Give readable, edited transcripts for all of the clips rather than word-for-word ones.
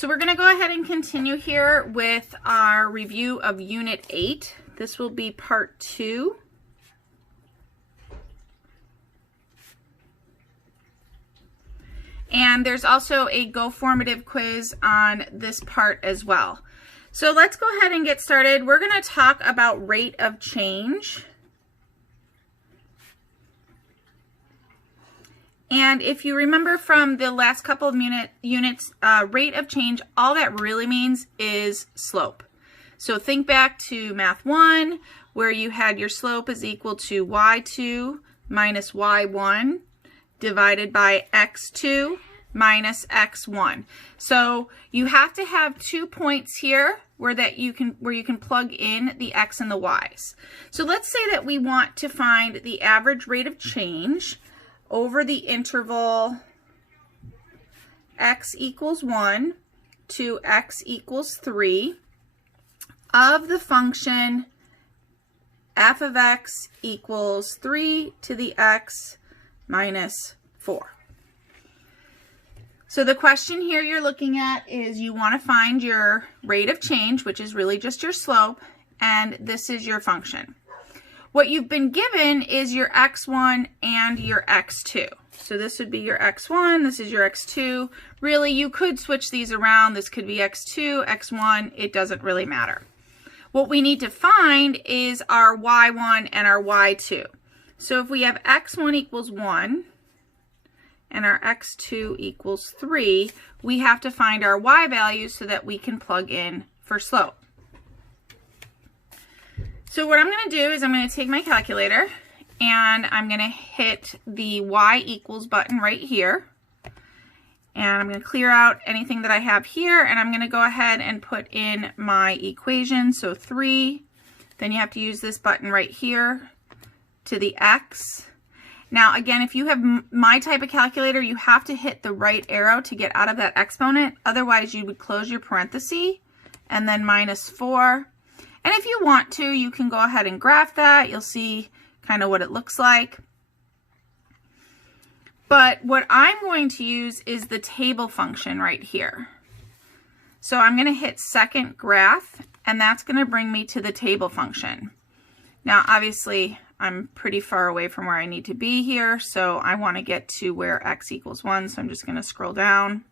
So we're going to go ahead and continue here with our review of Unit 8. This will be Part 2. And there's also a Go Formative quiz on this part as well. So let's go ahead and get started. We're going to talk about rate of change. And if you remember from the last couple of units, rate of change, all that really means is slope. So think back to Math 1, where you had your slope is equal to y2 minus y1 divided by x2 minus x1. So you have to have 2 points here where you can plug in the x and the y's. So let's say that we want to find the average rate of change over the interval x equals 1 to x equals 3 of the function f of x equals 3 to the x minus 4. So the question here you're looking at is you want to find your rate of change, which is really just your slope, and this is your function. What you've been given is your x1 and your x2. So this would be your x1, this is your x2. Really, you could switch these around. This could be x2, x1, it doesn't really matter. What we need to find is our y1 and our y2. So if we have x1 equals 1 and our x2 equals 3, we have to find our y values so that we can plug in for slope. So what I'm going to do is I'm going to take my calculator and I'm going to hit the y equals button right here. And I'm going to clear out anything that I have here, and I'm going to go ahead and put in my equation. So 3, then you have to use this button right here to the x. Now again, if you have my type of calculator, you have to hit the right arrow to get out of that exponent. Otherwise you would close your parenthesis and then minus 4. And if you want to, you can go ahead and graph that. You'll see kind of what it looks like. But what I'm going to use is the table function right here. So I'm going to hit second graph, and that's going to bring me to the table function. Now, obviously, I'm pretty far away from where I need to be here, so I want to get to where x equals 1, so I'm just going to scroll down.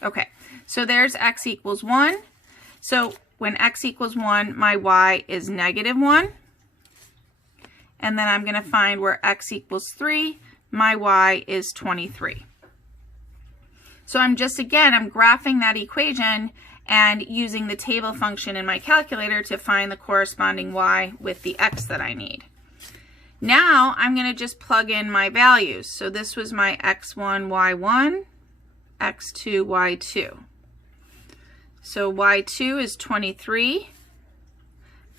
Okay, so there's x equals 1. So when x equals 1, my y is negative 1. And then I'm going to find where x equals 3, my y is 23. So I'm graphing that equation and using the table function in my calculator to find the corresponding y with the x that I need. Now I'm going to just plug in my values. So this was my x1, y1, x2, y2. So y2 is 23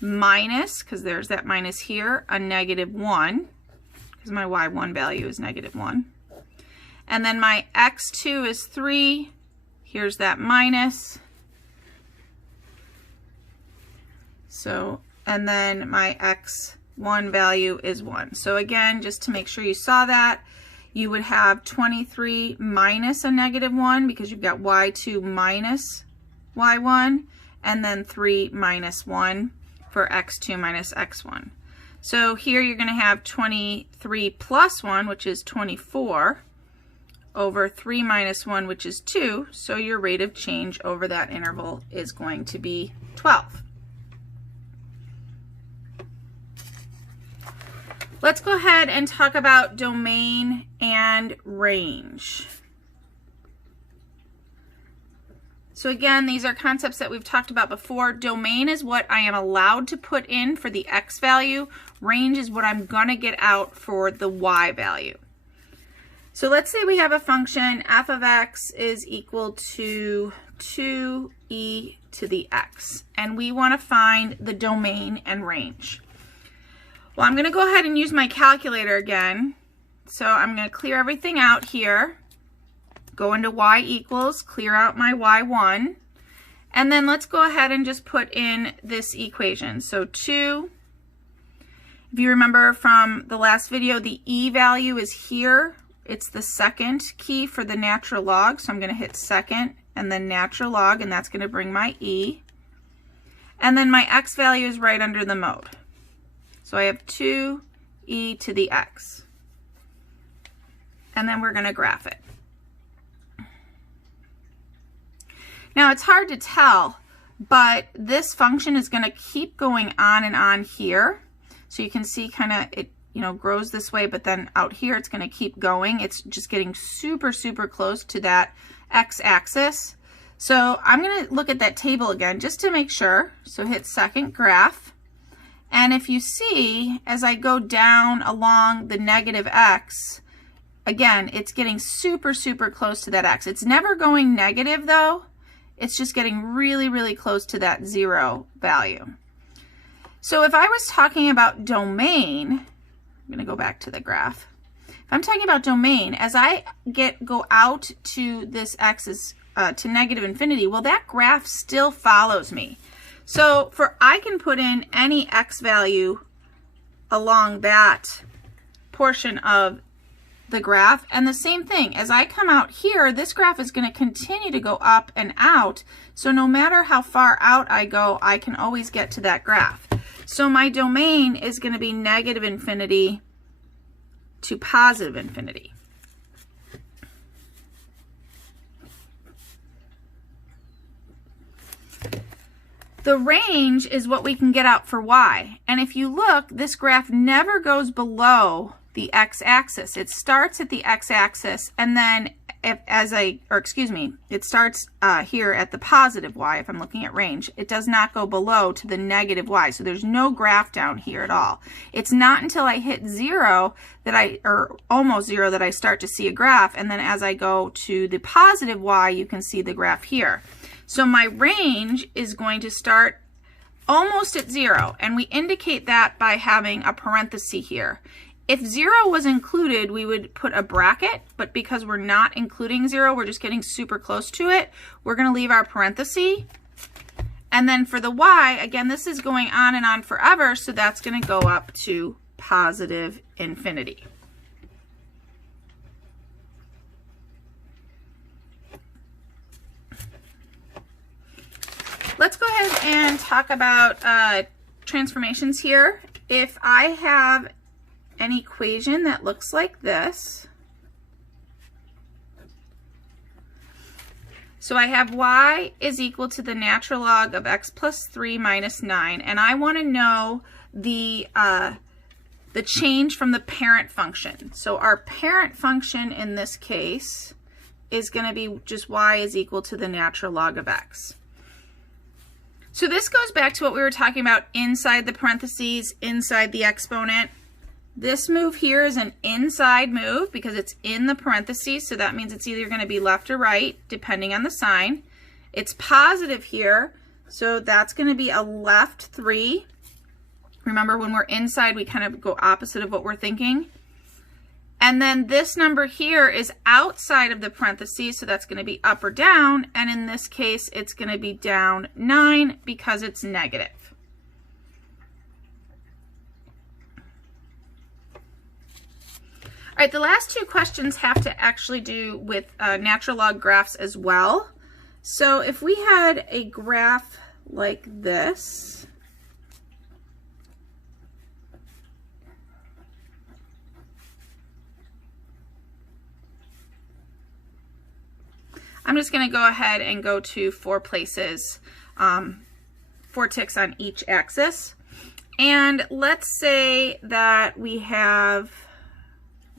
minus, because there's that minus here, a negative 1, because my y1 value is negative 1. And then my x2 is 3. Here's that minus. So, and then my x1 value is 1. So again, just to make sure you saw that, you would have 23 minus a negative 1 because you've got y2 minus y1, and then 3 minus 1 for x2 minus x1. So here you're going to have 23 plus 1, which is 24, over 3 minus 1, which is 2. So your rate of change over that interval is going to be 12. Let's go ahead and talk about domain and range. So again, these are concepts that we've talked about before. Domain is what I am allowed to put in for the x value. Range is what I'm going to get out for the y value. So let's say we have a function f of x is equal to 2e to the x, and we want to find the domain and range. Well, I'm going to go ahead and use my calculator again. So I'm going to clear everything out here, go into y equals, clear out my y1, and then let's go ahead and just put in this equation. So 2, if you remember from the last video, the e value is here it's the second key for the natural log, so I'm going to hit second and then natural log, and that's going to bring my e. And then my x value is right under the mode. So I have 2e to the x. And then we're going to graph it. Now it's hard to tell, but this function is going to keep going on and on here. So you can see kind of it, you know, grows this way, but then out here it's going to keep going. It's just getting super, super close to that x-axis. So I'm going to look at that table again just to make sure. So hit second, graph. And if you see, as I go down along the negative x, again, it's getting super, super close to that x. It's never going negative though. It's just getting really, really close to that 0 value. So if I was talking about domain, I'm going to go back to the graph. If I'm talking about domain, as I go out to this x is to negative infinity, well, that graph still follows me. So I can put in any x value along that portion of the graph, and the same thing, as I come out here, this graph is going to continue to go up and out, so no matter how far out I go, I can always get to that graph. So my domain is going to be negative infinity to positive infinity. The range is what we can get out for y, and if you look, this graph never goes below the x-axis. It starts at the x-axis, and then it starts here at the positive y. If I'm looking at range, it does not go below to the negative y, so there's no graph down here at all. It's not until I hit 0 that or almost 0, that I start to see a graph, and then as I go to the positive y, you can see the graph here. So my range is going to start almost at 0, and we indicate that by having a parenthesis here. If 0 was included, we would put a bracket, but because we're not including 0, we're just getting super close to it, we're going to leave our parenthesis. And then for the y, again, this is going on and on forever, so that's going to go up to positive infinity. Let's go ahead and talk about transformations here. If I have an equation that looks like this, so I have y is equal to the natural log of x plus 3 minus 9, and I want to know the change from the parent function. So our parent function in this case is going to be just y is equal to the natural log of x. So this goes back to what we were talking about inside the parentheses, inside the exponent. This move here is an inside move because it's in the parentheses, so that means it's either going to be left or right, depending on the sign. It's positive here, so that's going to be a left 3. Remember, when we're inside, we kind of go opposite of what we're thinking. And then this number here is outside of the parentheses, so that's going to be up or down, and in this case, it's going to be down 9 because it's negative. All right, the last two questions have to actually do with natural log graphs as well. So if we had a graph like this, I'm just going to go ahead and go to 4 places, 4 ticks on each axis. And let's say that we have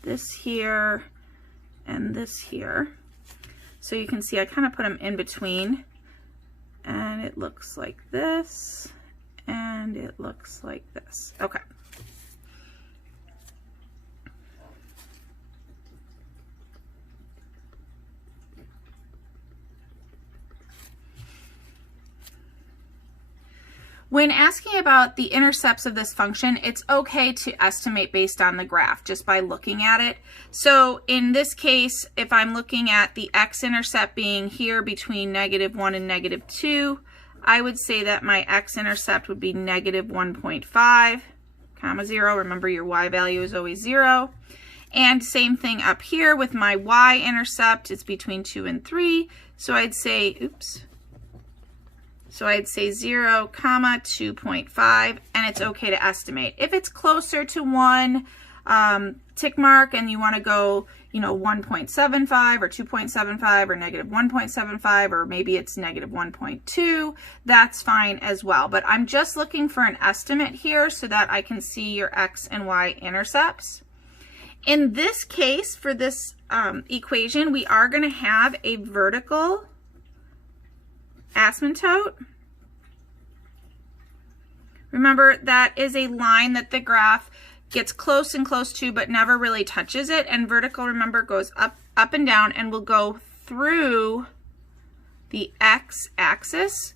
this here and this here. So you can see I kind of put them in between, and it looks like this, and it looks like this. Okay. When asking about the intercepts of this function, it's okay to estimate based on the graph, just by looking at it. So in this case, if I'm looking at the x-intercept being here between -1 and -2, I would say that my x-intercept would be -1.5, comma 0. Remember, your y value is always 0. And same thing up here with my y-intercept, it's between 2 and 3. So I'd say, oops. So I'd say 0, 2.5, and it's okay to estimate. If it's closer to 1 tick mark and you want to go, 1.75 or 2.75 or negative 1.75, or maybe it's negative 1.2, that's fine as well. But I'm just looking for an estimate here so that I can see your x and y intercepts. In this case, for this equation, we are going to have a vertical asymptote. Remember, that is a line that the graph gets close and close to but never really touches it, and vertical, remember, goes up and down and will go through the x-axis.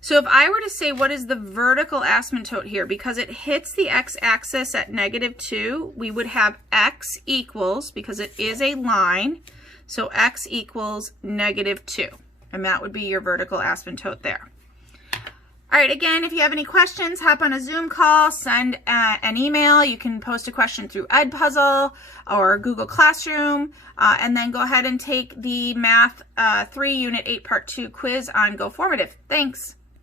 So if I were to say what is the vertical asymptote here, because it hits the x-axis at -2, we would have x equals, because it is a line, so x equals -2, and that would be your vertical asymptote there. All right, again, if you have any questions, hop on a Zoom call, send an email. You can post a question through Edpuzzle or Google Classroom, and then go ahead and take the Math 3 Unit 8 Part 2 quiz on GoFormative. Thanks.